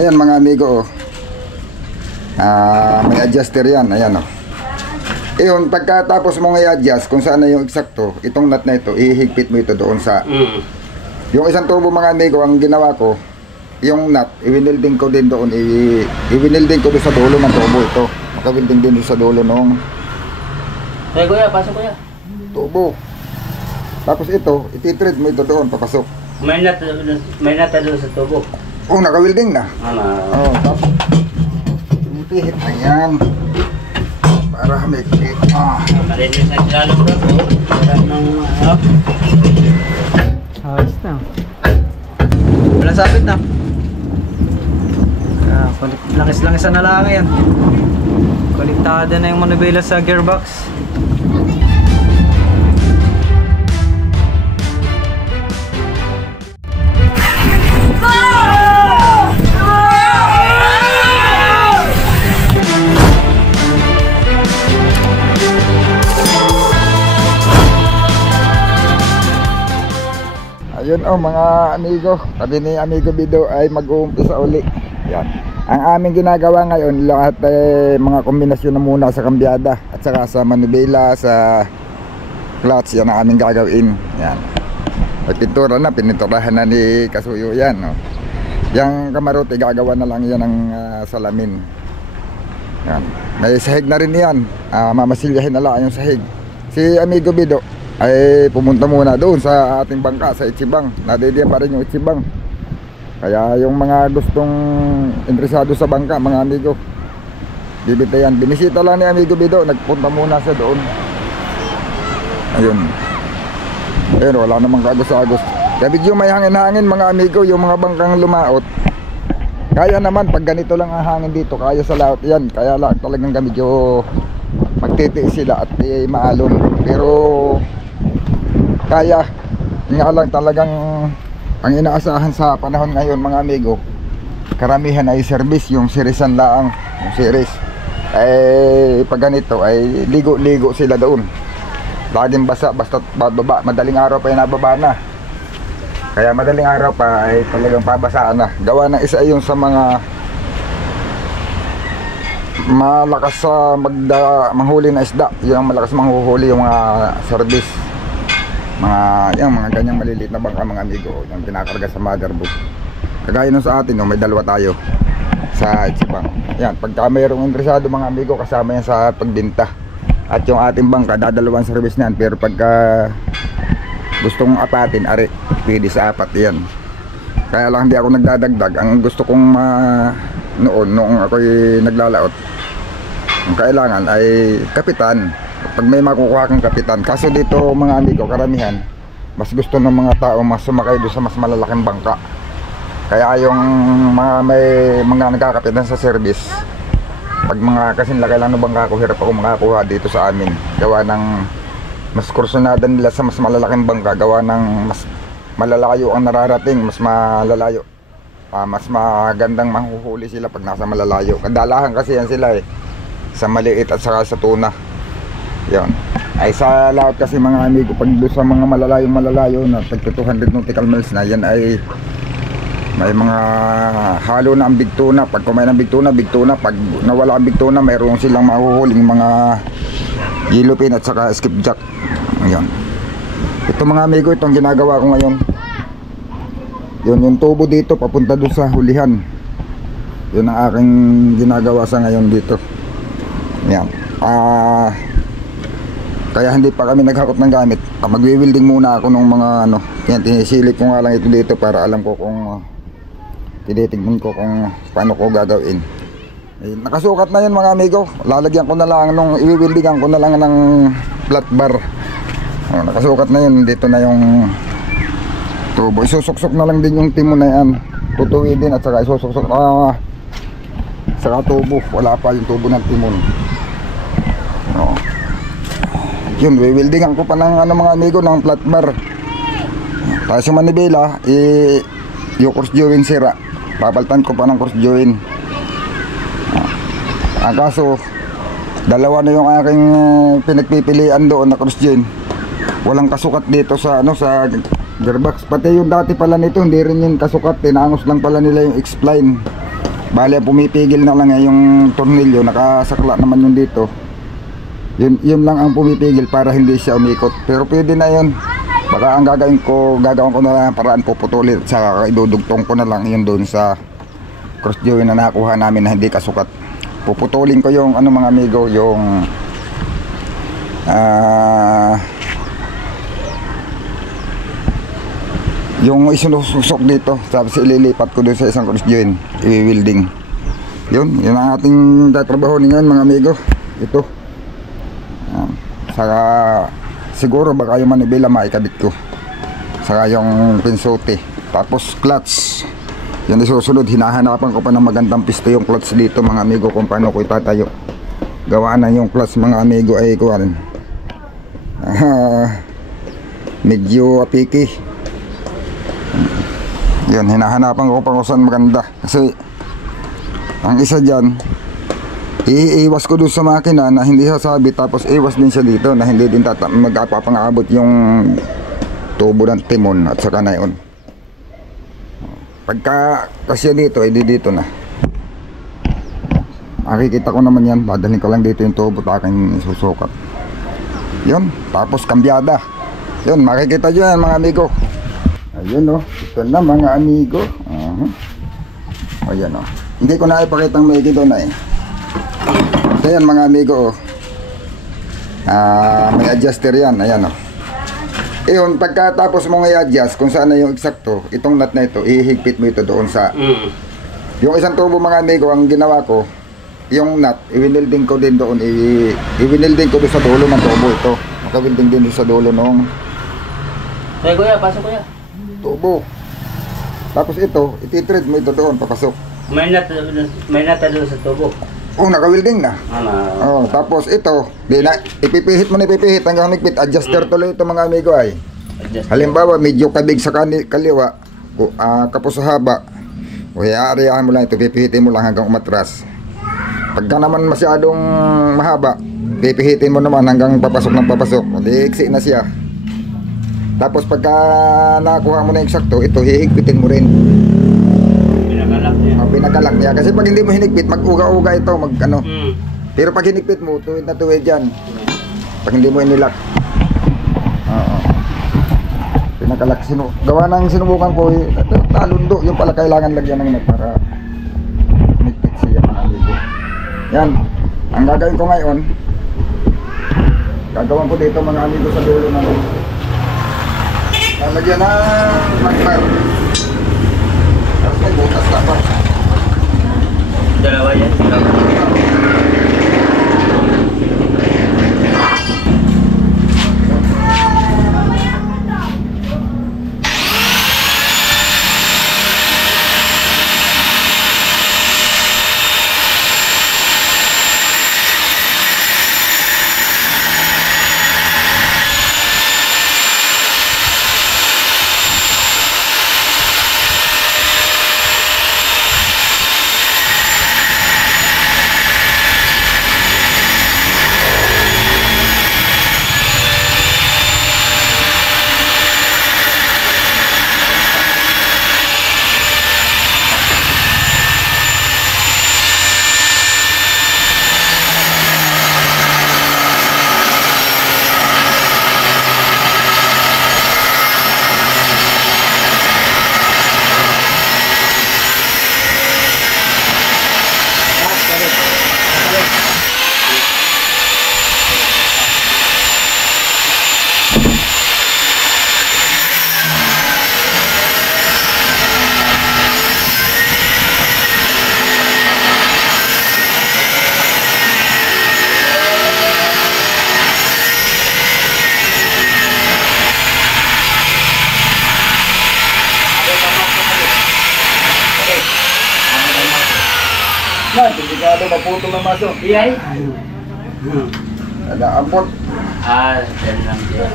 Ayan mga amigo, oh. May adjuster yan, ayan oh. Iyon, pagkatapos mong i-adjust kung saan na yung eksakto, itong nut na ito, ihigpit mo ito doon sa yung isang turbo mga amigo. Ang ginawa ko, yung nut, i-welding ko din doon, i-welding ko doon sa dulo ng turbo ito. Maka-welding din doon sa dulo nung kuya, pasok kuya. turbo. Tapos ito, iti-thread mo ito doon, papasok. May nut doon sa tubo. Oh, naka-welding na. Oh, tapos pihit na yan para humikit. Malinis na sila bro. Sarap ng ayos na. Walang sabit na. Langis-langis na lang yan. Konektado na yung manubela sa gearbox. Ayun oh mga amigo, sabi ni Amigo Bido ay mag-uumpisa uli. Yan. Ang aming ginagawa ngayon, lahat mga kombinasyon na muna sa kambyada at saka sa manubela, sa clutch, yan ang aming gagawin. Yan. May pintura na, pininturahan na ni Kasuyo yan. Oh. Yang kamarote, gagawa na lang yan ng salamin. Yan. May sahig na rin yan. Mamasilyahin na lang yung sahig. Si Amigo Bido ay pumunta muna doon sa ating bangka sa Ichibang. Nadediyan pa rin yung Ichibang. Kaya yung mga gustong interesado sa bangka, mga amigo, bibitayan. Binisita lang ni Amigo Bido, nagpunta muna siya doon. Ayun. Ayun, wala namang kagos-agos. Kaya medyo may hangin-hangin mga amigo, yung mga bangkang lumaot. Kaya naman pag ganito lang ang hangin dito, kaya sa laot yan. Kaya lang talagang medyo magtitiis sila at maalon. Pero kaya nga lang talagang ang inaasahan sa panahon ngayon mga amigo, karamihan ay service, yung serisan laang, yung series. Pag ganito ay ligo-ligo sila doon. Laging basa, basta bababa, madaling araw pa yung nababa na. Kaya madaling araw pa ay talagang pabasaan na. Gawa ng isa yung sa mga malakas sa manghuli na isda, yung malakas manghuhuli yung mga service. Mga ganyang maliliit na bangka mga amigo, yung pinakarga sa motherboard. Kagaya nung sa atin, may dalawa tayo sa Ichibang. Yan, pagka mayroong interesado mga amigo, kasama yan sa pagbinta. At yung ating bangka, dadalawang service na yan. Pero pagka gustong apatin, pwede sa apat yan. Kaya lang hindi ako nagdadagdag. Ang gusto kong noong ako'y naglalaot, ang kailangan ay kapitan. Pag may makukuha kang kapitan. Kaso dito mga amigo, karamihan mas gusto ng mga tao mas sumakay doon sa mas malalaking bangka. Kaya yung may mga nagkakapitan sa service, pag mga kasing laki lang ng bangka ko, hirap ako makakuha dito sa amin. Gawa ng mas kursunada nila sa mas malalaking bangka. Gawa ng mas malalayo ang nararating, mas malalayo. Mas magandang mahuhuli sila pag nasa malalayo. Kadalahan kasi yan sila sa maliit at saka sa tuna. Yan. Ay sa lahat kasi mga amigo, pag doon sa mga malalayong na tag 200 nautical miles na, yan ay may mga halo na ang big tuna. Pag kumain ng big tuna, pag nawala ang big tuna, mayroon silang mahuhuling mga yellowfin at saka skipjack. Ayan. Ito mga amigo, itong ginagawa ko ngayon. Yun yung tubo dito papunta doon sa hulihan. Yun ang aking ginagawa sa ngayon dito. Ayan. Kaya hindi pa kami naghakot ng gamit. Magwi-welding muna ako ng mga yan, tinisilip ko nga lang ito dito para alam ko kung tinitignan ko kung paano ko gagawin. Nakasukat na yun mga amigo. Lalagyan ko na lang i-weldingan ko na lang ng flat bar. Nakasukat na yun. Dito na yung tubo. Isusuksok na lang din yung timon na yan. Tutuwidin at saka isusuksok saka tubo. Wala pa yung tubo ng timon. Yun, weldingan ko pa ng mga amigo ng flat bar. Tapos yung manibela, yung cross join sira. Papaltan ko pa ng cross join. Ang kaso, dalawa na yung aking pinagpipilian doon na cross join. Walang kasukat dito sa sa gearbox. Pati yung dati pala nito, hindi rin yung kasukat. Tinangos lang pala nila yung X-spline. Bali, pumipigil na lang yung tornilyo, nakasakla naman yun dito. Yun lang ang pumipigil para hindi siya umikot. Pero pwede na yun. Baka ang gagawin ko na lang paraan, puputulin sa idudugtong ko na lang yun doon sa cross joint na nakuha namin na hindi kasukat. Puputulin ko yung ano mga amigo, yung isinusok dito, tapos ililipat ko doon sa isang cross joint, i-welding. Yun ang ating tatrabaho ngayon mga amigo. Ito. Saka siguro baka yung manibela maikabit ko. Saka yung pinsote. Tapos clutch. Yan isusunod. Hinahanapan ko pa ng magandang pisto yung clutch dito mga amigo kung paano ko itatayo. Gawaan na yung clutch mga amigo ay kuwan. Medyo apiki. Yan, hinahanapan ko pa kung saan maganda. Kasi ang isa dyan, iiwas ko doon sa makina na hindi sasabi, tapos iwas din siya dito na hindi din magpapangabot yung tubo ng timon at saka na yun. Pagka kasya dito, edi dito na. Makikita ko naman yan, dadalhin ko lang dito yung tubo at aking susukat. Yun, tapos kambyada. Yun, makikita nyo yan mga amigo. Ayun o, ito na mga amigo. Ayan o. Hindi ko na ipakita ang may doon na eh. So yan mga amigo, may adjuster yan, ayan o. Iyon, pagkatapos mo i-adjust kung saan na yung eksakto, itong nut na ito, ihigpit mo ito doon sa yung isang tubo mga amigo. Ang ginawa ko, yung nut, i-welding ko din doon, i-welding ko doon sa dulo ng tubo ito. Maka-welding din doon sa dulo nung Kuya, pasok kuya. tubo. Tapos ito, ititread mo ito doon, papasok. May nata doon sa tubo. Oh, naka-welding na. Oh, tapos ito, ipipihit mo na hanggang nigpit. Adjuster tuloy ito mga amigo ay. Halimbawa, medyo kabig sa kaliwa, kapos sa haba. O iaariyahan mo lang ito, pipihitin mo lang hanggang umatras. Pagka naman masyadong mahaba, pipihitin mo naman hanggang papasok ng papasok. Iksi na siya. Tapos pagka nakakuha mo na eksakto, ito hihigpitin mo rin. Pinagalak niya. Kasi pag hindi mo hinigpit, mag-uga-uga ito, Pero pag hinigpit mo, tuwid na tuwid yan. Pag hindi mo inilak. Pinagalak. Gawa ng sinubukan ko, talundo. Yung pala kailangan lagyan ng para hinigpit siya mga amigo. Yan. Ang gagawin ko ngayon, gagawin ko dito mga amigo sa dulo na lalagyan ng magpar. Tapos may butas na pa. Dalawa yan. Delikado, maputo na maso. Iyay? Nag-aambot. Yan lang yan.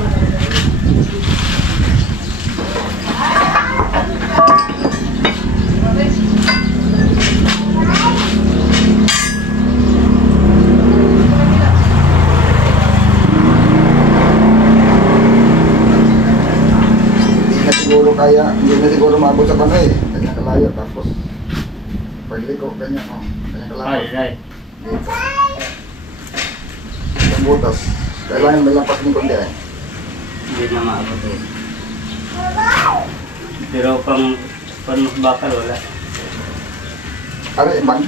Hindi na siguro kaya, hindi na siguro maabot sa panay. Kaya kalaya, tapos Pagliko, ganyan, oh. Ganyan Ay, kalapas. ay. Dito. Yung butas. Kailangan may lampas mo kundi eh. Hindi na maabot eh. Pero pang bakal wala. Ano, man?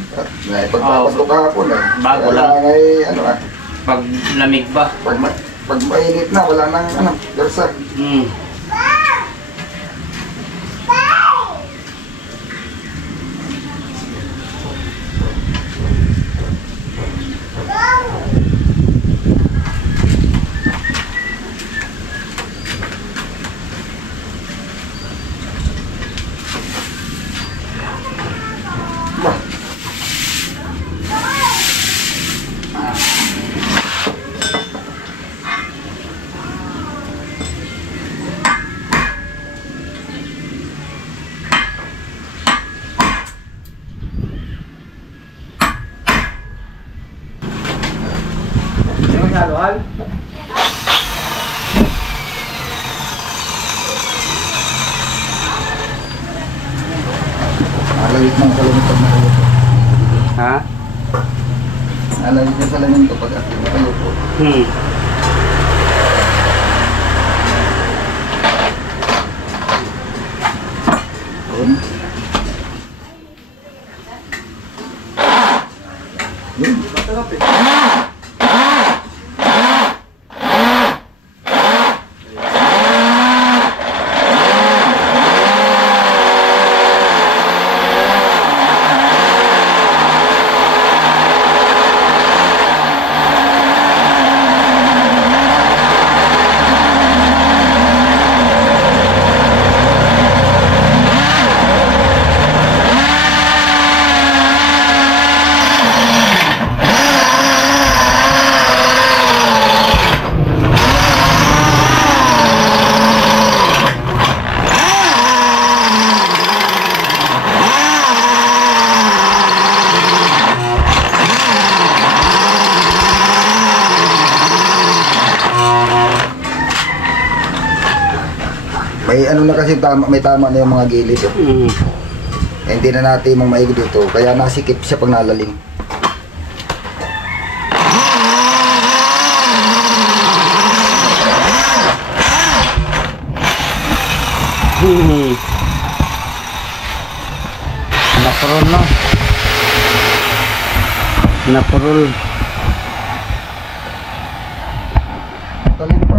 Pagpapasto ka ako na. Bago lang. Kailangan ay, ano ah. Pag lamig ba? Pag mainit na, wala nang, ano, dersa. Hmm. Bah. Yung halo-hal. Alawit ng salamin pag nakaluto. Ha? Alawit ng salamin to pag nakaluto. Hmm. Yun. Yun. Masarap eh. May ano na kasi tama, may tama na yung mga gilid. Eh. Hmm. Hindi na natin mong maigi dito, kaya nasikip siya pag nalalim. Hmm. Napurol no? Napurol. Talim pa.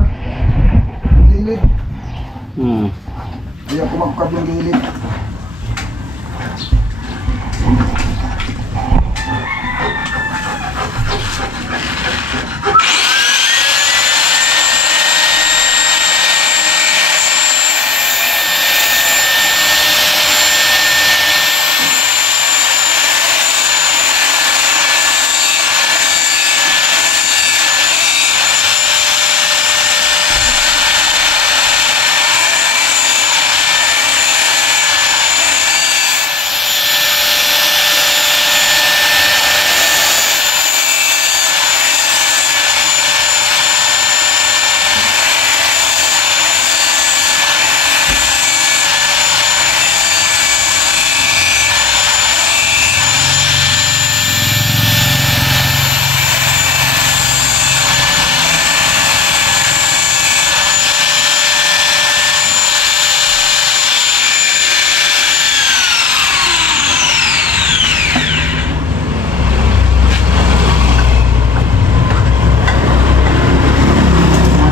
Gilid. Hmm. Ayaw kumagkab yung gilid.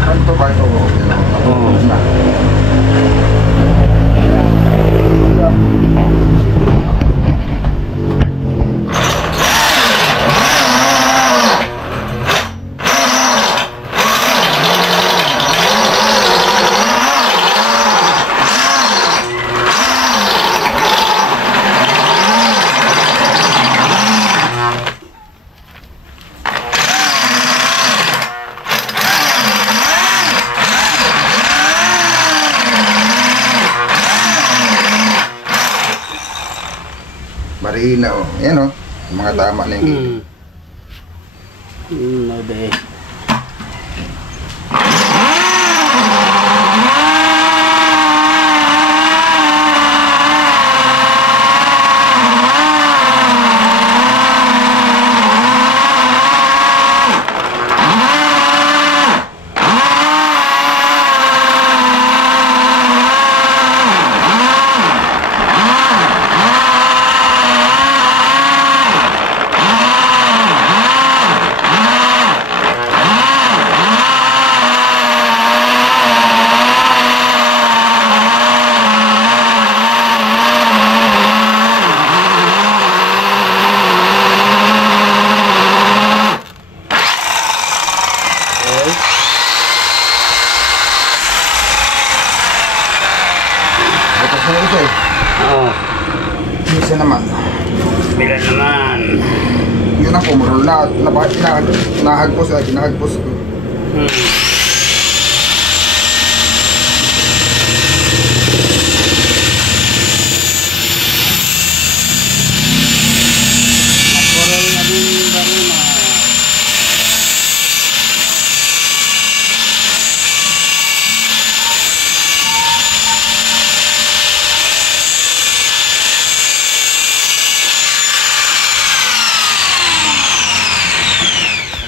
Kanto ba ito? Oo. Na. Marina, oh. Yan, oh. Yung mga tama na yung gilid. No day. Bila naman. Yun ang pumurol na. Nahagpos ay kinahagpos ko. Hmm. Napurol na din yung baro na.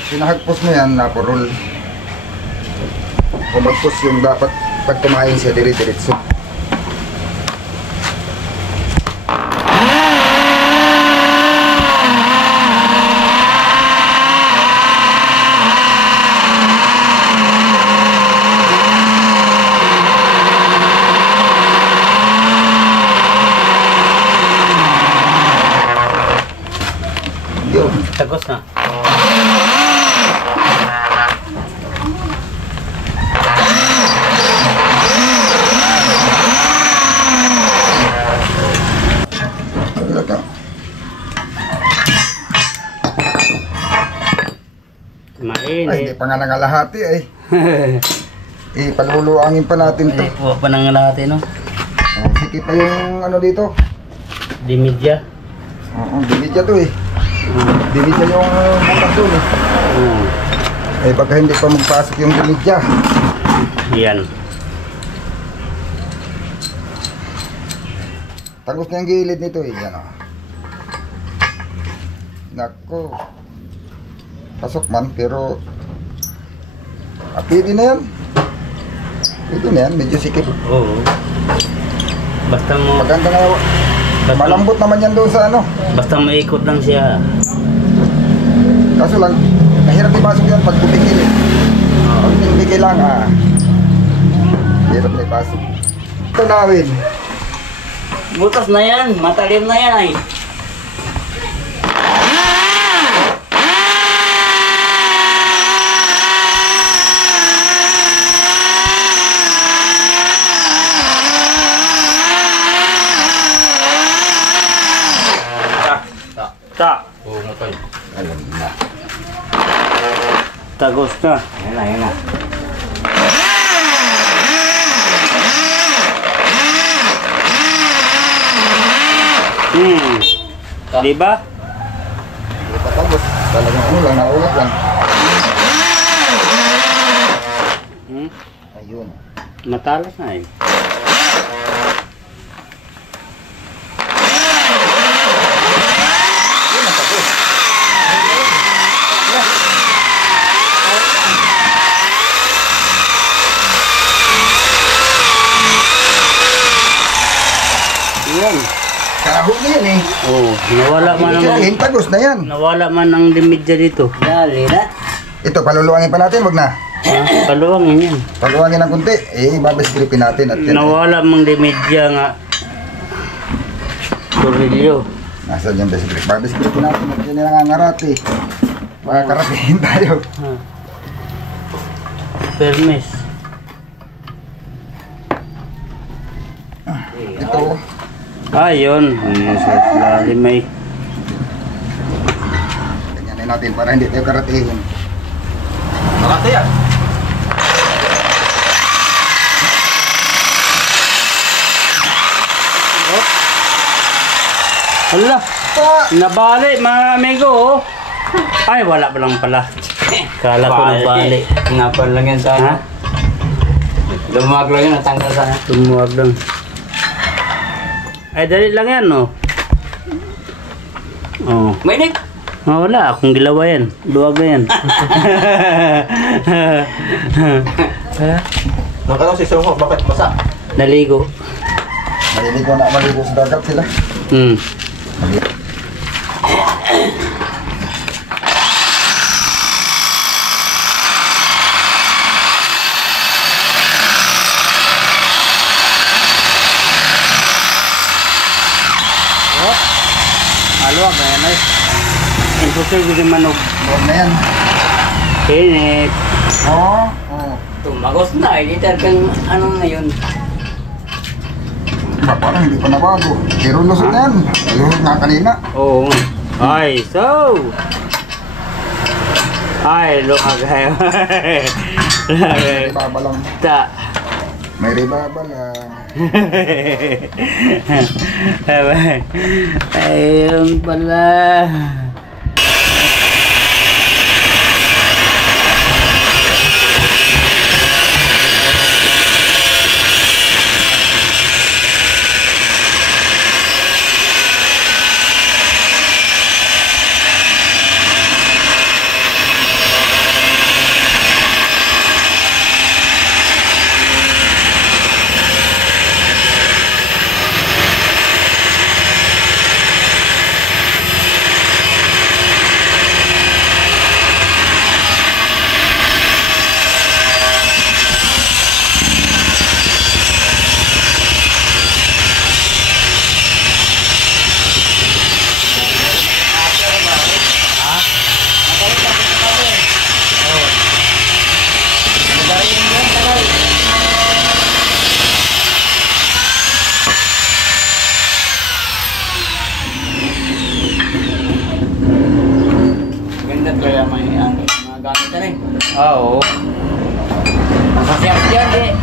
Kinahagpos mo yan, napurol. Kumagpos yung dapat pag kumain siya dire-diretso. Yun. Tagos na. Talaga. Ay, hindi Mainit. pa nga nangalahati ay. Ipaluluangin pa natin to. Hindi po pa nang natin, no? Oh, sikip pa yung ano dito. Di media. Oo, dimidya to eh. Dimidya yung butas doon eh. Eh baka hindi pa magpasok yung dimidya. Yan. Tagos na yung gilid nito eh. Yan o. Nako. Pasok man pero pwede na yan. Pwede na yan. Medyo sikip. Oo. Basta mo, Maganda na. Malambot naman yan doon sa ano. basta maikot lang siya. Kaso lang, mahirap ipasok yan pag bumigil eh. Pag bumigil lang hirap na ipasok. Ito nawin. Butas na yan, matalim na yan ay. Ta. Alam na. Tagos na. Yan na, yan na. Diba? Hindi pa tagos. Talagang ano lang, naulap lang. Ayun. Matalas na eh. Yun ang tagos. Yan. Kahon na yan eh. Oh, nawala man Ibig ang sabihin, tagos na yan. nawala man ang limidya dito. Dali na. Ito, paluluangin pa natin, wag na. Paluwangin yan. Paluangin ng kunti, babastripin natin at yan. Nawala mang limidya nga. Tornilyo. Nasaan yung bastrip? Babastripin natin at yan yung nangangarati. Makakarating tayo. Permis. Ito, Ayun. Sa lalim ay. ganyanin natin para hindi tayo karatingin. Makati yan. Hala. Nabali mga amigo. Oh. Ay, wala pa lang pala. Kala ko nabali. Napal lang yan sa Ha? Lumag lang yan, natanggal sana. Tumuwag lang. Ay, dali lang yan, no? Oh. Mainit! Wala, akong gilawa yan. Luwag na yan. Nakalaw si Sungo, bakit basa? Naligo. Maliligo na maligo sa dagat sila. Hmm. Luwag na yan, ay. Imposible din manog. Huwag na yan. Pinit. Oo. Tumagos na, editor kang ano na yun. Ba, parang hindi pa nabago. Pero lusot na yan. Lusot nga kanina. Oo. Ay, so. Ay, lumagay. May ribaba lang. Ta. May ribaba lang. Ayun pala. Ganda kaya may mga gamit na rin. Oo. Masasiyap yan eh.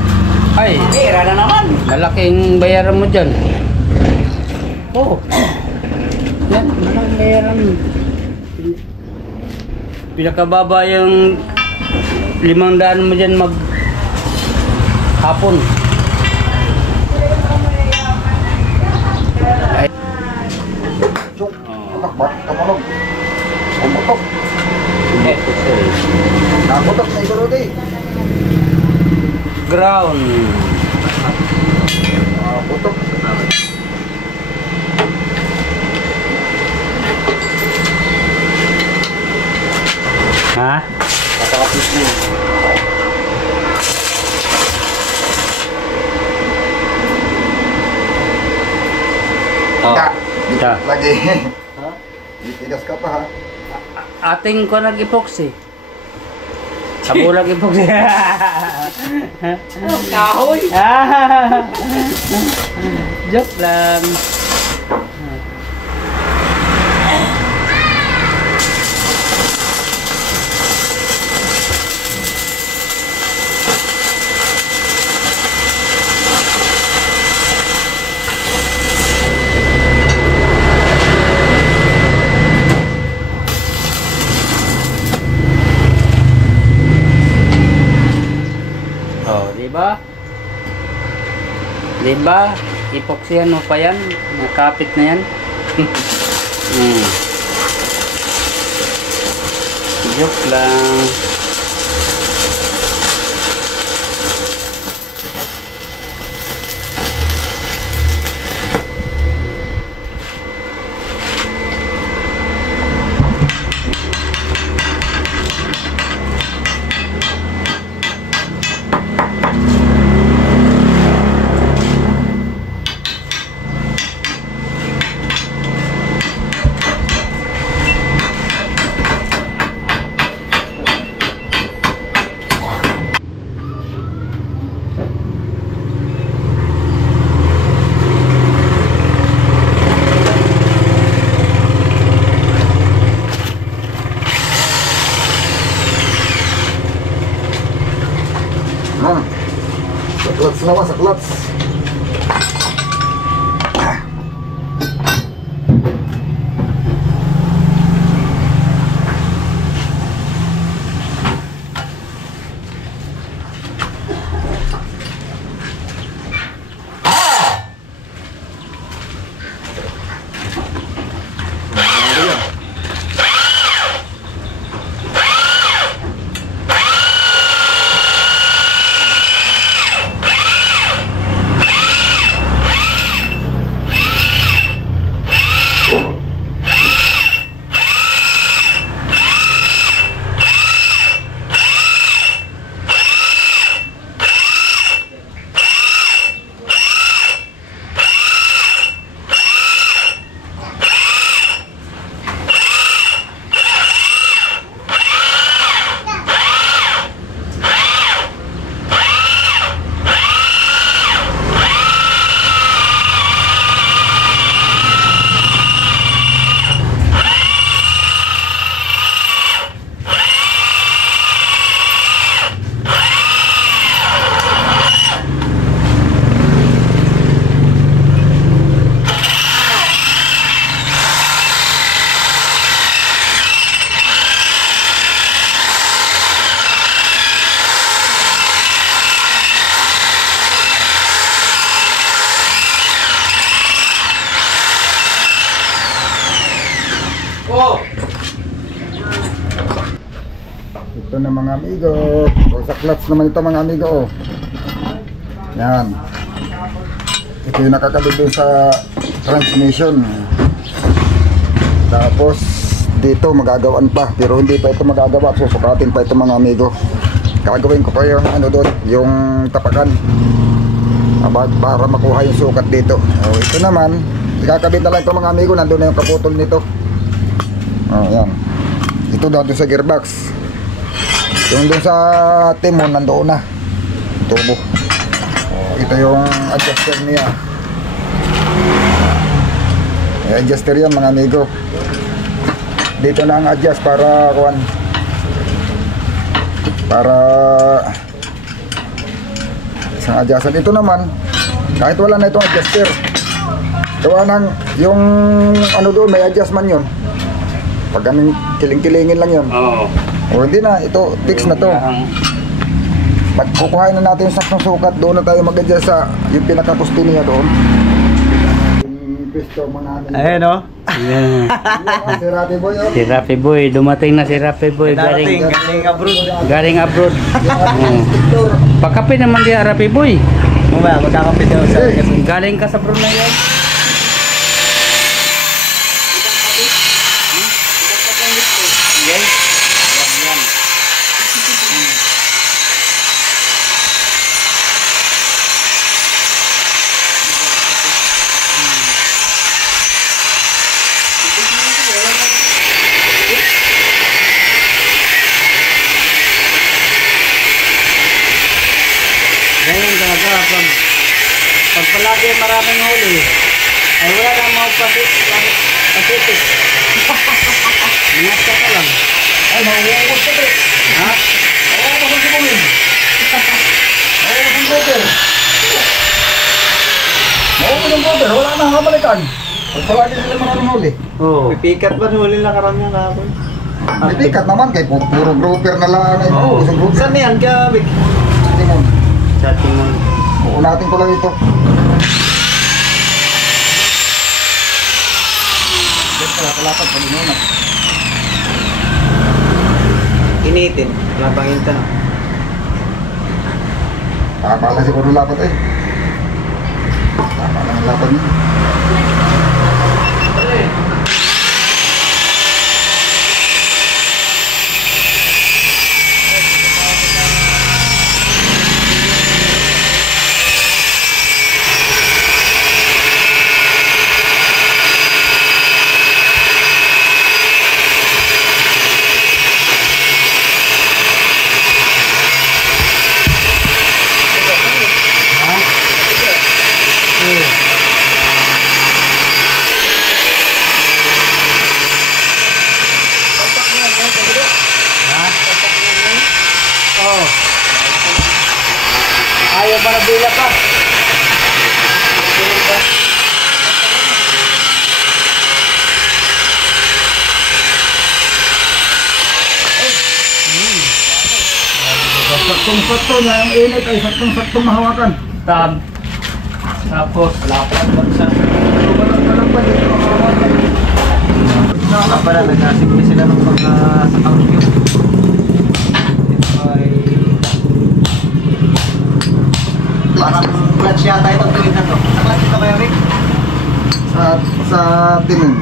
Ay, Pera na naman. malaking bayaran mo dyan. Oo. Yan, malaking bayaran mo. Pinakababa yung 500 mo dyan mag hapon. Ay. Chuk, anak ba? Tumunog. Tumutok. Nakutok na ito Rudy. Ground. Putok. Ha? Nakakapis na yun. Da. Da. Lagi. Ha? Itigas ka pa ha. Ating ko nag-epoxy. Abo nag-epoxy. Kahoy! Joke lang. Oh, di ba? Di ba? Epoxyan mo pa yan. Nakapit na yan. Joke lang. Saklats naman, saklats. Oh! Ito na mga amigo. O, sa clutch naman ito mga amigo. Oh. Yan. Ito yung nakakabit dun sa transmission. Tapos dito magagawaan pa. Pero hindi pa ito magagawa. Susukatin pa ito mga amigo. Gagawin ko pa yung ano doon, yung tapakan. Para makuha yung sukat dito. O, ito naman, ikakabit na lang ito mga amigo. Nandun na yung kaputol nito. O, yan. Ito daw doon sa gearbox. Yung doon sa timon, nandoon na. Tubo. O, ito yung adjuster niya. May adjuster yan mga amigo. Dito na ang adjust para isang adjustan. Ito naman, kahit wala na itong adjuster, gawa ng yung ano doon, may adjustment yun. Pag anong kiling-kilingin lang yun. Oo. O hindi na, ito fix na to. Pag kukuhain na natin yung saktong sukat, doon na tayo mag-adjust sa yung pinakapusti niya doon. Yung pisto mo namin. Ayan o. Si Rapi Boy, oh. Si Rapi Boy, dumating na si Rapi Boy. Darating, Galing, galing abroad. galing abroad. Victor. Pagkape naman di Rapi Boy. Mamaya, magkakapit daw sa kasi. Galing ka sa Brunei yan. Ganyan talaga pag palagi maraming huli ay wala na mga pasitik. Ingat ka lang. Ay, mauungkot ko eh. Ha? Oo, bakit ko bumili? Oo, bakit ko Mauungkot ng brother, wala na habalikan. Pag palagi sila maraming huli. Oo. Pipikat ba huli lang karamihan kahapon? May tikat naman, kay puro grouper na lang. Oo. Isang grouper. Saan yan ka, Vic? Timon. Sa tingin. Uunatin ko lang ito. Kalapat pa din yun. Initin. Wala pang inta na. Pakapala siguro lapat eh. Pakapala ng lapat niya. Ayaw ba na bila pa? Saktong-sakto na yung init ay saktong-saktong mahawakan. Tapos Lapat lang sa... Walang pa dito mahawakan. Saka pala, nagkasigli sila ng mga sa kangkyo. Ito ay... Parang clutch yata itong tuwid na to. Sa-clutch ito kaya, Vic? Sa timon.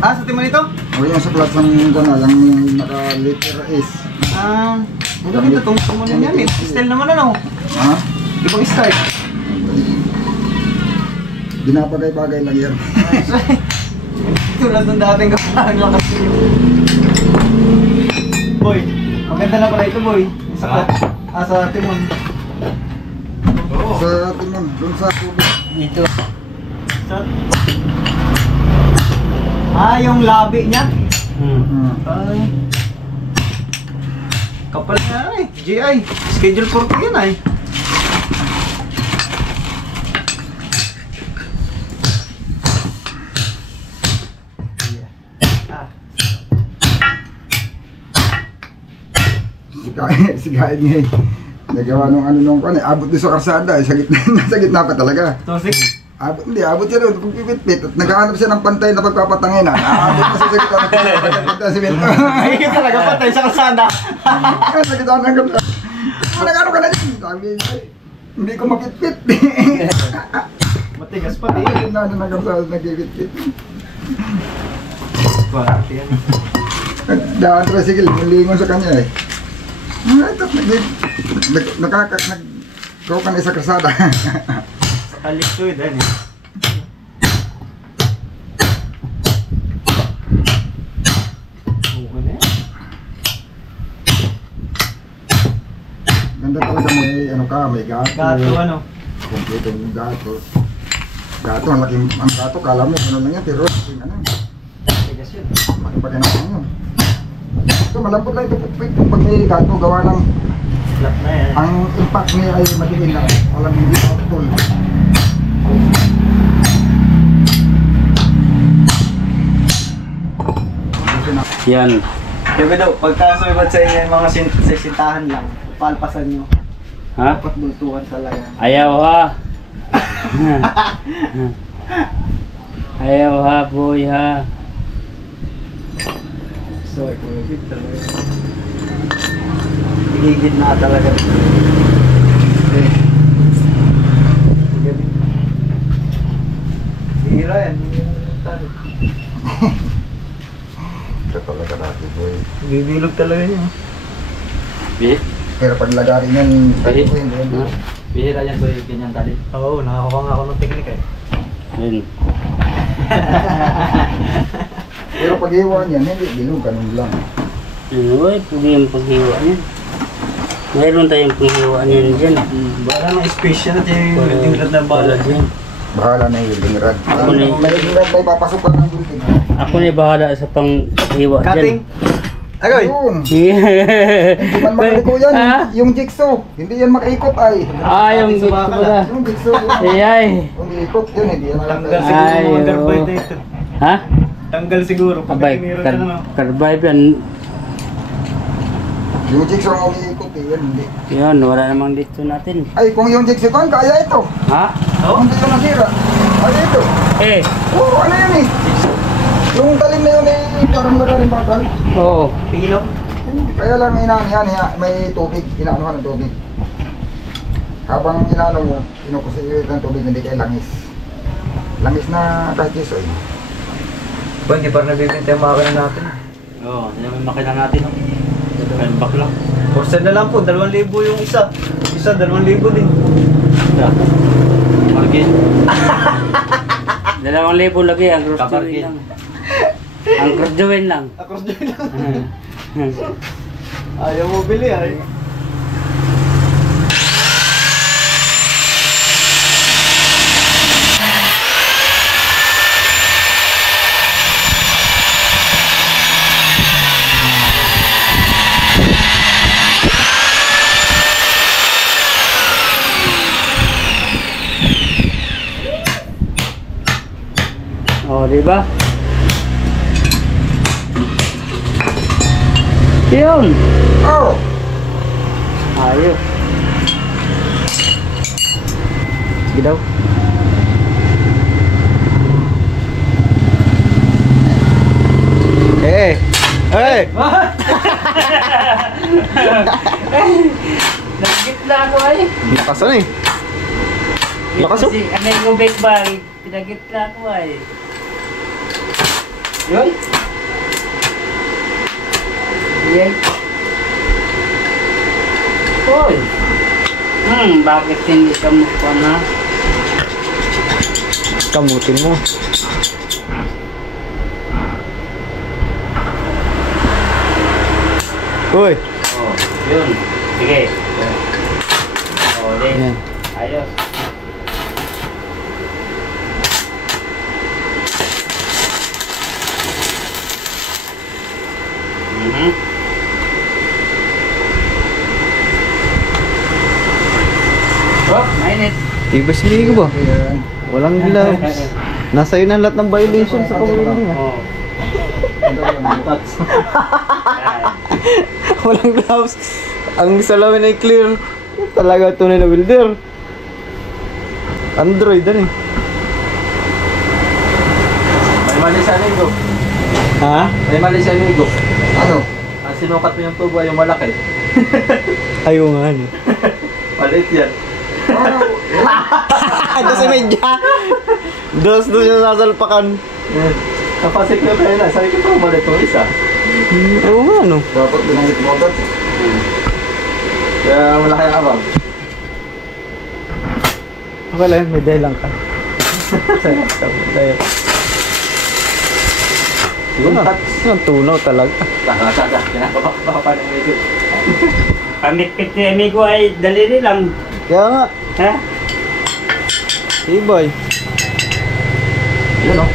Ah, sa timon ito? O yung sa class ng gano'n, yung naka-liter is. Ah, ang ganda itong tumunin yan eh. Style naman ano. Ha? Ibang style. Binabagay-bagay lang yan. Tulad ng dating kapahan lang kasi. Boy, maganda na pala ito, boy. Sa clutch. Ah, sa timon. Sa timon, dun sa tubig. dito. Ah, yung labi niya. Hmm. Ay. Kapal na eh. GI. Schedule 40 yan ay. Sigain niya eh. Nagawa nung ano nung kwan eh. Abot doon sa karsada eh. Sa gitna pa talaga. So, Abot siya doon, kung pipit-pit, at naghahanap siya ng pantay na pagpapatanginan. Abot na siya sa gitna ng pagpapatanginan sa simento. Ay, talaga patay sa kalsada. Sa gitna ng gitna. Nag-ano ka na yun? Sabi, hindi ko mapit-pit. Matigas pa Sa gitna ng gitna, nagpipit-pit. Bakit yan? Daan tricycle, nilingon sa kanya eh. Ito, nag-go ka na sa kalsada. Kalikod, ano? Buko na yan. Ganda talaga may ano ka, may gato. Gato, ano? Kompleto yung gato. Gato, ang laking ang gato, kala mo, ano lang yan, pero ano, Matigas yun. makipaganapan yun. Ito, malambot lang ito, pag may gato, gawa ng, Flat na yan. ang impact niya ay madiin lang, walang hindi outful. Yan. Diba daw, pagka sumibat sa inyo yung mga sintahan lang, palpasan nyo. Ha? Dapat bultuhan talaga. Ayaw ha. Ayaw ha, boy ha. So, ikugit talaga. Higigit na talaga. Okay. Gabi. Hira yan. Ito talaga dati, boy. Bibilog talaga yun. Pero pag lagarin yan, Pwede. po hindi yan. Bihira yan ko yung ganyan tali. Oo, nakakuha nga ako ng teknik eh. Yan. Pero pag iwan yan, hindi, bilog, ganun lang. Uy, pwede yung paghiwa niyan. Mayroon tayong paghiwa niyan dyan. Bala ng special at yung welding rod na bala. Dyan. Bahala na yung welding rod. Ako na May welding rod tayo papasok pa ng building. Ako na bahala sa panghiwa Cutting! dyan. Agoy! Yun! Hindi man makaliko yan, Ha? yung jigsaw. Hindi yan makaikot ay. Yung gito ko na. Yung jigsaw. Ay. Yung ikot yun, hindi yan Tanggal alam. siguro Ay, mga oo. carbide na ito. Ha? Tanggal siguro pag Abay, tiniro ka na. carbive yan. Yung jigsaw ang umiikot eh, yan hindi. Yun, wala namang dito natin. Ay, kung yung jigsaw kan, kaya ito. Ha? Kung hindi yung nasira, kaya ito. Eh. Oo, ano yun eh. Yung talim na yun eh, parang lagarin bakal. Oo. Pilo? Kaya lang inaanihan niya, may tubig, inaanuhan ng tubig. Habang inaano mo, inukusiwit ng tubig, hindi kayo langis. Langis na kahit iso eh. Ba, hindi parang nabibintay yung makina natin. Oo, yan yung makina natin. Ayun, bakla. Porsa na lang po, 2,000 yung isa. Isa, 2,000 din. Margin. 2,000 lagi ang cross Kabarkin. join lang. Ang cross join lang. Akros din lang. Ayaw mo bili ay. Oh, di ba? Yun. Oh! Ayos. Sige daw. Eh! Eh! Nagitla ako ay. Lakasan eh. Lakas, oh. Kasi ano yung bake bag, pinagitla ako ay. Yun. Yan. Hoy. Bakit hindi ka mukha na? Kamutin mo. Uy! Oh, yun. Sige. Oh, din. Yan. Ayos. Oh, mainit. Tibas ligo ba? Ayan. Walang gloves. Nasa yun ang lahat ng violation sa pag-welding ah. Oh. Walang gloves. Ang salamin ay clear. Talaga tunay na welder. Android ano eh. amigo. Ha? May mali si amigo. Ano? Ang sinukat mo yung tubo ay yung malaki. Ayaw nga ano. Maliit yan. Ito si Medya. Dos siya sasalpakan. Yan. Kapasik na tayo na. Sabi ko pa maliit mo isa. Oo nga ano. Dapat binangit mo agad. Kaya malaki ang abang. Okay lang, may dahilan ka. Siguro ang tunaw talaga. Saka. Kinakabaka pa ng medyo. Pamikpit ni amigo ay daliri lang. Kaya nga. Ha? Ibay. Yun o.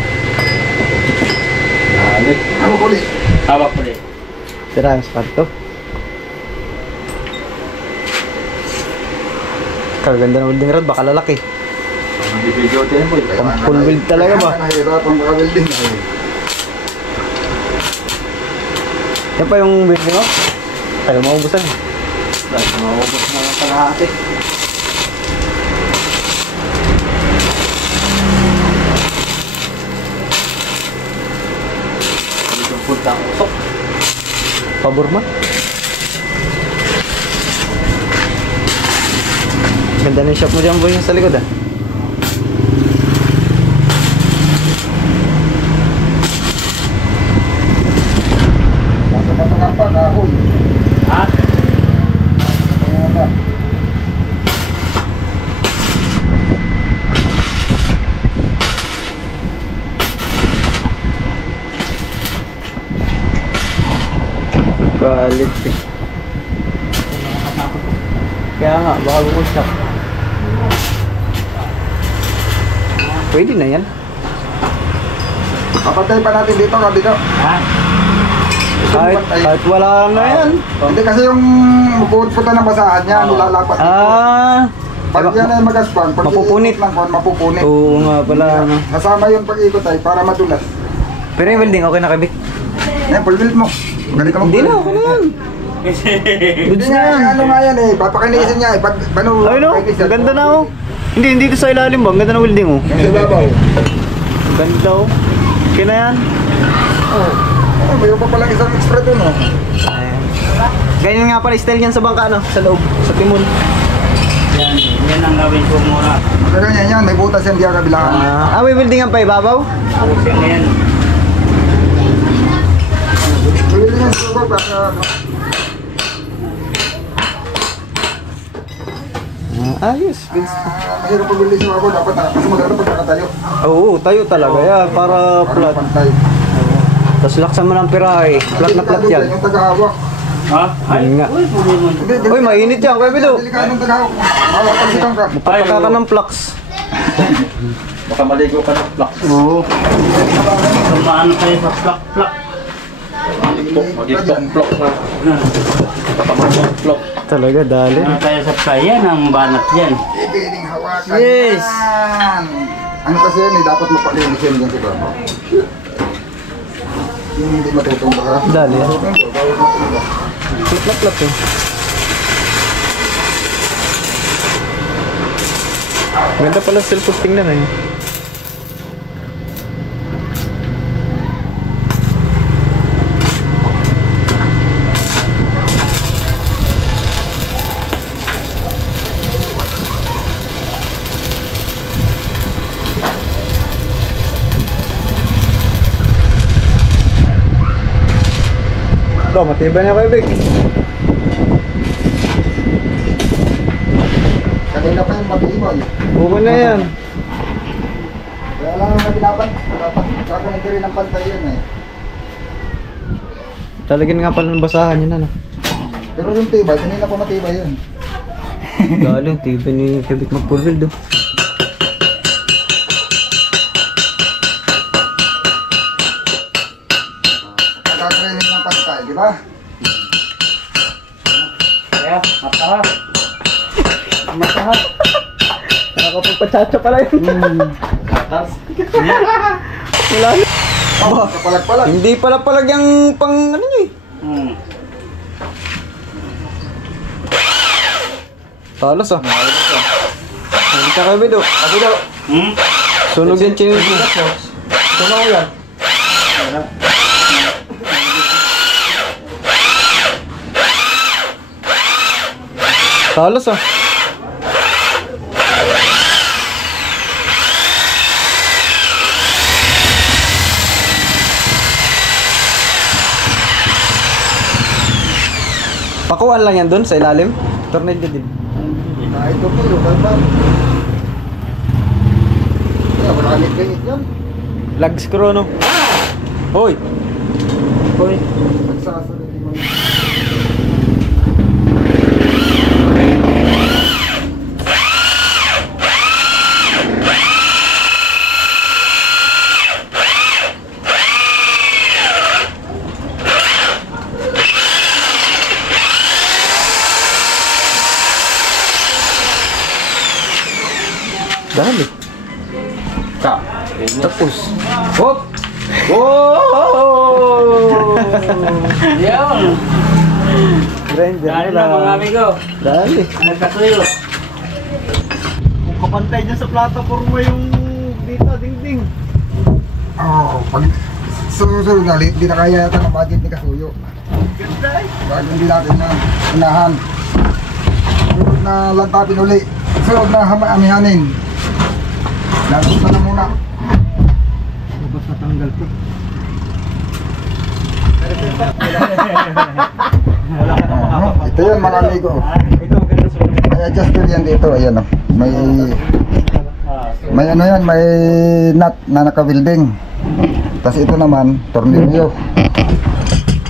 Nalik. Ano ulit? Hawak ulit. Tira yung sparto. Kaganda ng welding rod, baka lalaki. Hindi video din boy. Full build talaga ba? Nahihirapan maka-welding. Yan pa yung welding mo? Tagal maubusan eh. Dahil maubos na ng kalahati. Dito ang punta ang usok. Pabor ma? Ganda na yung shop mo dyan boy, yung sa likod ah. Nasa pa, kahoy. Ha? Ayan na. Galit eh. Kaya nga, baka bumulsak. Pwede na yan. Papatay pa natin dito, kabito. Ha? Kahit wala na yan. Hindi kasi yung pupunta ng basahan niya, nilalapat dito. Ah, Pag yan ay magaspang, pag Mapupunit. iikot lang po, mapupunit. oo nga pala. Ano. Kasama yung pag-ikot ay para madulas. Pero yung welding, okay na kabik? Yan, full build mo. Galing ka Hindi na, okay na yan. Hindi Goods na nga, yan. ano nga yan eh, papakinisin niya eh. Pag, ano, Ay no, papakinisin. ang ganda na oh. Hindi, dito sa ilalim ba? Ang ganda ng welding oh. Yung sa babaw. Ang ganda oh. Okay na yan. Oh, mayroon pa palang isang extra dun oh. Ganyan nga pala style yan sa bangka no? Sa loob, sa timon. Yan. Yan ang gawin ko muna. Ganyan yan, may butas yan di ang kabilaan. May welding ang pa ibabaw? Pusing na yan. Pwede yan siguro baka Ayos. mahirap pag-build sa babaw, dapat kasi maganda pag nakatayo. Oo, tayo talaga yan. Para Para flat. pantay. Tapos laksan mo ng pirahe. Flat na flat yan. Yung tagahawak. Ha? Ay, Yun nga. uy, muli mo. Hindi, Uy, mainit yan. Kuya Bido. delikado ng tagahawak. Mawapagsikan ka. Pataka ka ng flux. Baka maligo ka ng flux. Oo. Tumaan kayo sa plak-plak. Magiging flux na. Baka magiging flux. Talaga, dali. Tumaan kayo sa playa ng banat yan. Ibiling hawakan Yes. yan. Ano kasi yan eh, dapat mapalinis yan dyan sa babaw. Yung hindi matutumba ka. Dali yan. Matutumba, bawal matutumba. Flat na flat eh. Ganda pala cellphone tingnan eh. Ito, matibay na kayo, Vic. Kanina pa yung matibay. Okay na yan. Kaya lang naman dapat kakanin ka rin ng pantay yan eh. Talagyan nga pala ng basahan yun, ano. Pero yung tibay, kanina pa matibay yun. Dali, tibay ni Vic mag-full-build, oh. Kakainin ng pantay, di ba? Kaya, mataha. Mataha. Nakakapagpachacha pala yun. Tapos, Wala na. Oh, kapalag-palag. Hindi pala palag yung pang ano nyo eh. Hmm. Talas ah. Hindi ka kayo, Bido. Kasi daw, Hmm? Sunog yan, chinis mo. tunaw yan. Talos ah. Pakuan lang yan dun sa ilalim. Tornilyo din. Kahit ito po, yung kalban. Kaya maraming ganit yan. Lag screw no. Hoy. Hoy. Nagsasaliti mo. Dali. Tapos. Hop! Wow! Yun. Grinder Dahil na mga amigo. Dali. Nagkasuyo. Kung kapantay dyan sa plataforma yung dito, dingding. Oo, pag susunod na, hindi na kaya yata ng budget ni Kasuyo. Ganda eh. Bakit hindi natin na unahan. Sunod na lantapin uli. Sunod na amihanin. Lalabas na muna. Labas na tanggal to. Ito yan mga amigo. Ito ang ganda sa May adjuster yan dito. Ayan o. May ano yan, may nut na naka-welding. Tapos ito naman, tornilyo.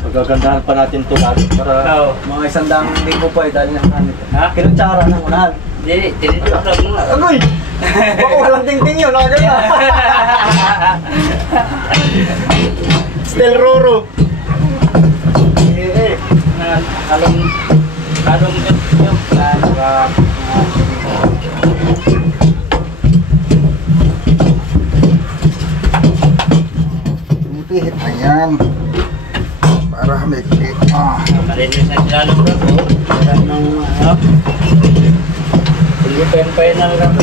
Magagandahan pa natin ito lalo para Oo. mga 100 linggo pa dahil na namin. Ha? Kinutsara ng unahan. Dili, tinito ka muna. Agoy! Baka walang tingting yun, nakaganda. Stel Roro. Kalong yung Pinipihit na yan. Para hamikit. Malinis na sila ng rabo. Wala nang ano. Hindi pen na lang.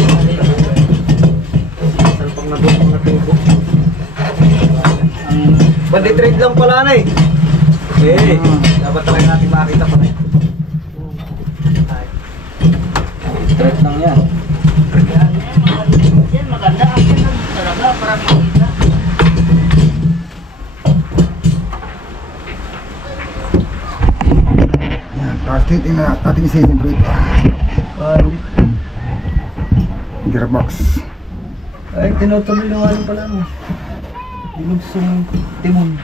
Salpang na buong na tubo. Bandi-trade lang pala na eh. Eh, dapat talaga natin makita pa na yun. Straight lang yan. Yan maganda ang talaga para makita. Yan, tapos titingnan na ating season break. Gearbox. Ay, tinutuloy ng ano pala mo. Dinugsong timon.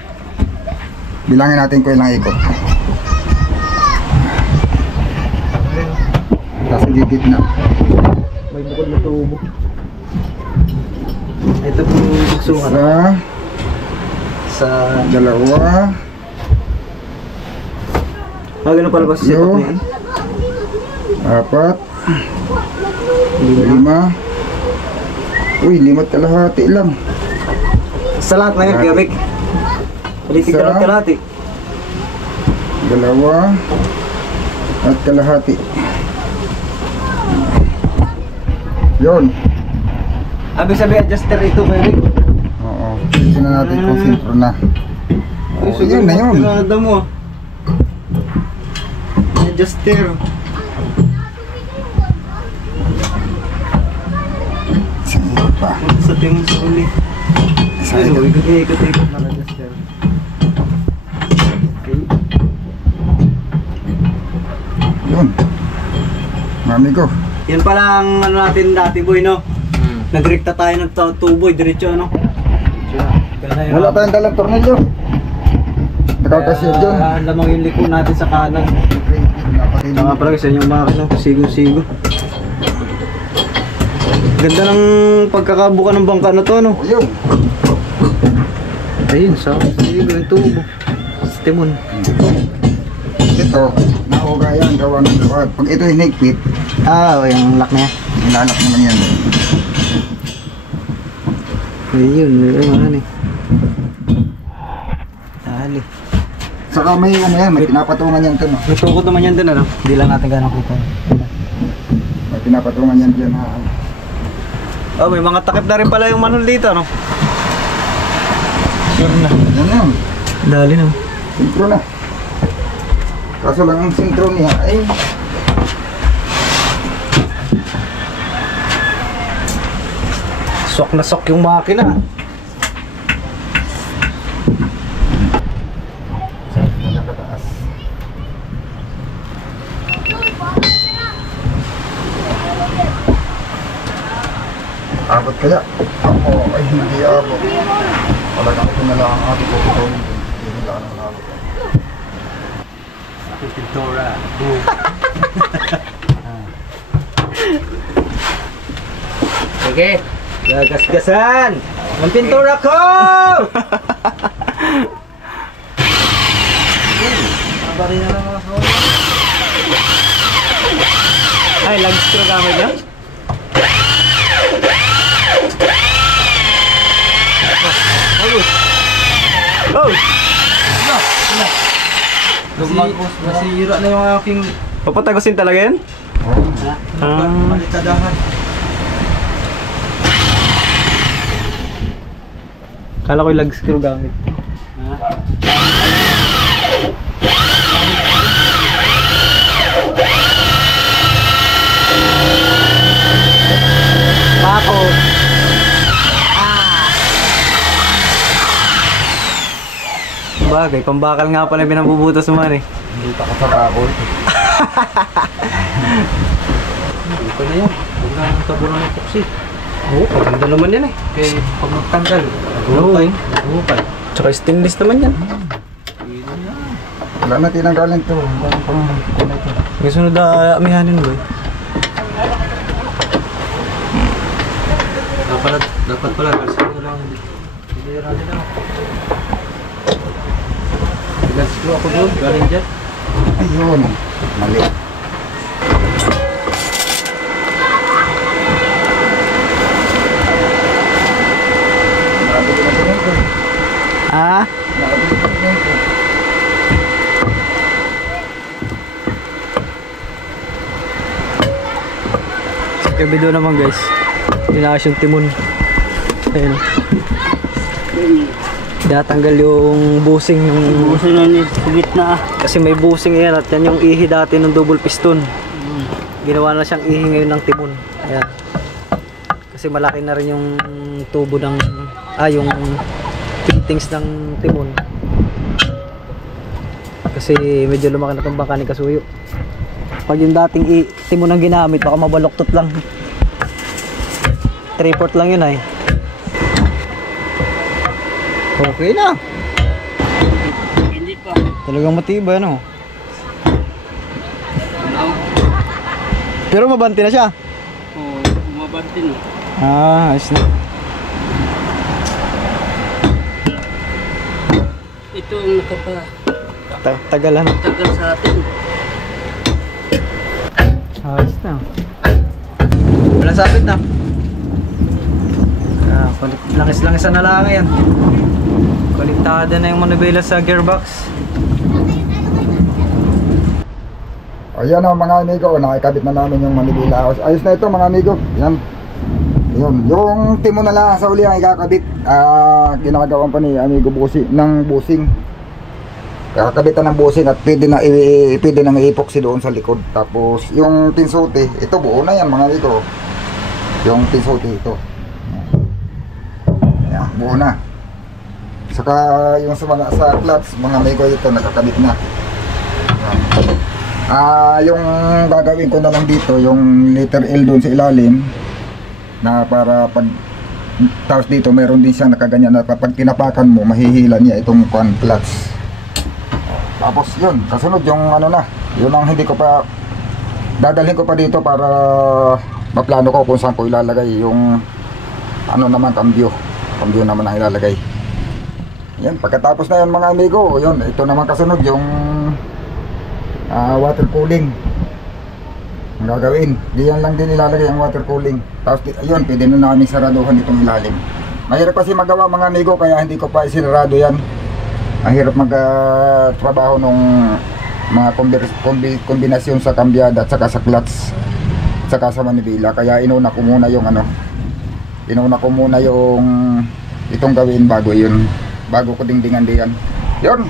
Bilangin natin kung ilang ikot. Tapos gigit na. May bukod na tubo. Ito po yung dugsungan. Isa, Sa... dalawa, Ganun pala ba sa setup Yo. na yan? apat, lima. Uy, 5 kalahati lang. Sa lahat na yun, Kalahati. Kiyamik. Palitig Isa. ka lang kalahati. Dalawa at kalahati. Yun. Abig sabihin, adjuster ito, Kiyamik. Oo. Tignan natin kung sintro na. Oh, yun na yun. Tirada mo. Adjuster. Isang ikot pa. Punta sa timon sa uli. Isang Ayun, ikot. ikot-ikot lang adjuster. Okay. Yun. Mami ko. Yan pala ang ano natin dati, boy, no? Nagrekta tayo ng tuboy, diretso, ano? Wala tayong dalang tornilyo. Nakakasir dyan. Lamang yung liko natin sa kanan. Tama pala kasi yung makina, sigo-sigo. Ganda ng pagkakabuka ng bangka na to, no? Yun. Ayun, sa sigo yung tubo. Sa timon. Ito, nauga yan, gawa ng luwad. Pag ito hinigpit, Ah, yung lock na yan. nilalak naman yan. Ayun, ano eh. Dali. Saka may ano yan, may pinapatungan yan ito. No? May tukod naman yan din, ano? Hindi lang natin gano'ng kita. May pinapatungan yan dyan. Ha? Oh, may mga takip na rin pala yung manhole dito, no? Sure na. Yan yan. Dali na. Sintro na. Kaso lang ang sintro niya ay Sok na sok yung makina. nakataas. Abot kaya? Ako ay hindi abot. Talagang ito na lang ang ating kukunin. Hindi lang ang abot. Pintura. Okay. Gagasgasan! Ang pintura ko! Abari na lang ako. Ay, lag screw gamit niya? Oh! Nasira na yung aking Papatagusin talaga yan? malikadahan. Kala ko yung lag screw gamit. Bako. Bagay, pambakal nga pala yung pinambubutas mo man eh. Hindi pa kasara ako ito. Hindi pa na yan. Huwag na ang tabunan ng epoxy. Oo, maganda naman yan eh. Kaya pag magtanggal, Oo eh. hukay. Tsaka stainless naman yan. Wala na tinanggalan ito. Wala pang ito. May sunod na amihanin mo eh. Dapat pala, kasi ko lang hindi natin ako. Let's go ako doon, galing dyan. Ayun. Mali. Nakabili na ito. Ah? Nakabili na ito. Sa video naman guys. Tinaas yung timon. Ayun. Tinatanggal yung busing ng... Gusto na niya sa gitna. Kasi may busing yan at yan yung ihi dati ng double piston. Ginawa na siyang ihi ngayon ng timon. Ayan. Kasi malaki na rin yung tubo ng... yung fittings ng timon. Kasi medyo lumaki na itong bangka ni Kasuyo. Pag yung dating timon ang ginamit, baka mabaloktot lang. 3/4 lang yun ay. Okay na. Hindi pa. Talagang matibay ano. Pero mabanti na siya. Oo, umabante no. Ayos na. Ito ang Tagalan. nakapatagal sa atin. Ayos na. Walang sabit na. Langis-langisan na lang yan. Kaligtada na yung manubela sa gearbox. Ayan o mga amigo, nakikabit na namin yung manibela. Ayos na ito mga amigo. Yan. Yun. Yung timo na lang sa uli ang ikakabit. Ginagawan pa ni amigo ng busing. Kakabitan ng busing at pwede nang i-epoxy doon sa likod. Tapos yung pinsuti, ito buo na yan mga amigo. Yung pinsuti ito. Yan, buo na. Saka yung sa clutch, mga amigo, ito nakakabit na. Yung gagawin ko na lang dito, yung letter L doon sa ilalim na para pag tapos dito meron din siya nakaganyan na pag tinapakan mo mahihila niya itong clutch. Tapos yun, kasunod yung ano na, yun ang hindi ko pa dadalhin ko pa dito para maplano ko kung saan ko ilalagay yung ano naman, cambio naman ang ilalagay. Yan, pagkatapos na yun mga amigo, yun, ito naman kasunod yung water cooling ang gagawin. Diyan lang din ilalagay ang water cooling. Tapos ayun, pwede na namin saraduhan itong ilalim. Mahirap kasi magawa mga amigo, kaya hindi ko pa isinarado yan. Ang hirap magtrabaho nung mga kombinasyon sa kambyada at saka sa clutch at saka sa manibela. Kaya inuna ko muna yung itong gawin bago yun bago ko dingdingan diyan. Yun,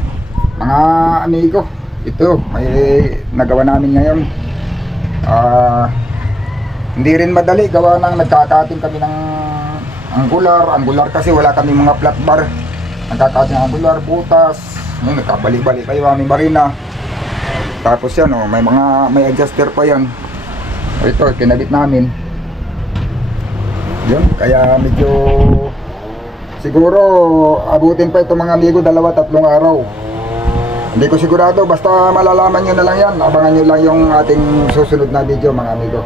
mga amigo, ito may nagawa namin ngayon. Hindi rin madali, gawa ng nagkakating kami ng angular kasi wala kami mga flat bar. Nagkakating ng angular, butas, yun, nagkabali-bali pa yung aming marina. Tapos yan, oh, may adjuster pa yan. Ito, kinabit namin. Yun, kaya medyo siguro abutin pa ito mga amigo 2-3 araw. Hindi ko sigurado, basta malalaman nyo na lang yan. Abangan nyo lang yung ating susunod na video mga amigo.